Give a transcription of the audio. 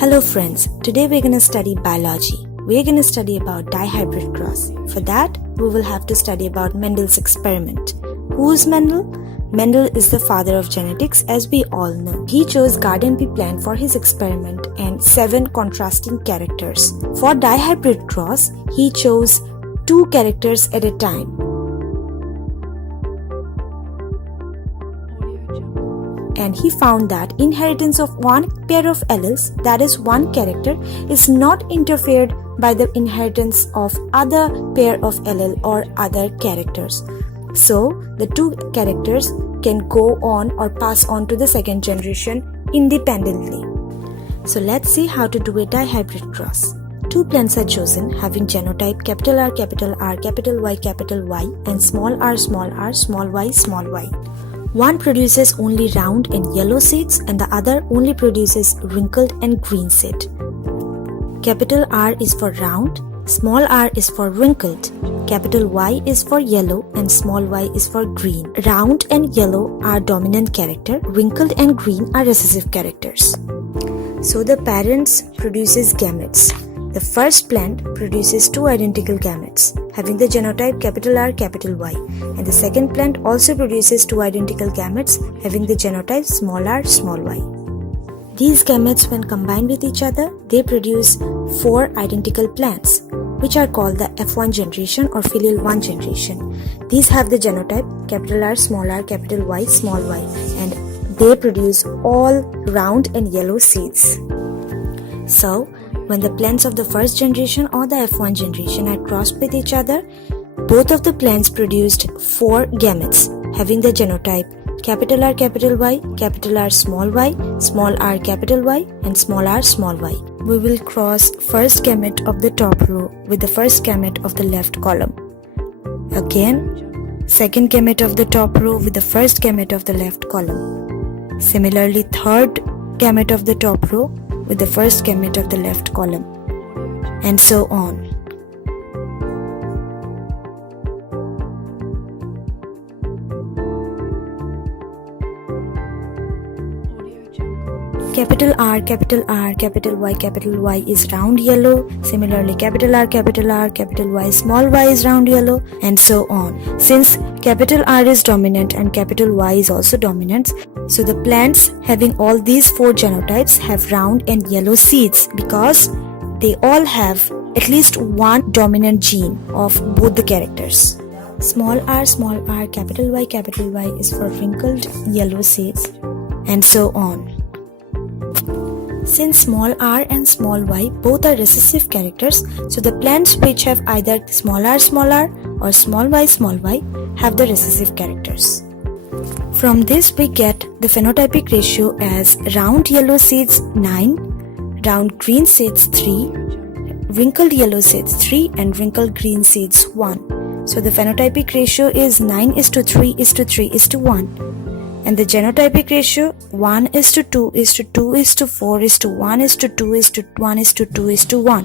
Hello friends, today we're going to study biology. We're going to study about dihybrid cross. For that, we will have to study about Mendel's experiment. Who is Mendel? Mendel is the father of genetics, as we all know. He chose garden pea plant for his experiment and 7 contrasting characters. For dihybrid cross, he chose 2 characters at a time. And he found that inheritance of one pair of alleles, that is one character, is not interfered by the inheritance of other pair of allele or other characters. So the 2 characters can go on or pass on to the second generation independently. So let's see how to do a dihybrid cross. 2 plants are chosen having genotype R, Y, and small r, small y. One produces only round and yellow seeds and the other only produces wrinkled and green seed. Capital R is for round, small r is for wrinkled, capital Y is for yellow and small y is for green. Round and yellow are dominant character, wrinkled and green are recessive characters. So the parents produces gametes. The first plant produces 2 identical gametes having the genotype R, Y, and the second plant also produces 2 identical gametes having the genotype r, y. These gametes, when combined with each other, they produce 4 identical plants, which are called the F1 generation or filial 1 generation. These have the genotype R, Y, and they produce all round and yellow seeds. So, when the plants of the first generation or the F1 generation are crossed with each other, both of the plants produced 4 gametes having the genotype R, small r, capital Y, and small y. We will cross first gamete of the top row with the first gamete of the left column. Again, second gamete of the top row with the first gamete of the left column. Similarly, third gamete of the top row with the first gamete of the left column, and so on. Capital Y is round yellow. Similarly, R, Y, small y is round yellow, and so on. Since capital R is dominant and capital Y is also dominant, so the plants having all these 4 genotypes have round and yellow seeds because they all have at least one dominant gene of both the characters. Small r, capital Y is for wrinkled yellow seeds, and so on. Since small r and small y both are recessive characters, so the plants which have either small r or small y have the recessive characters. From this we get the phenotypic ratio as round yellow seeds 9, round green seeds 3, wrinkled yellow seeds 3, and wrinkled green seeds 1. So the phenotypic ratio is 9:3:3:1. And the genotypic ratio 1:2:2:4:1:2:1:2:1.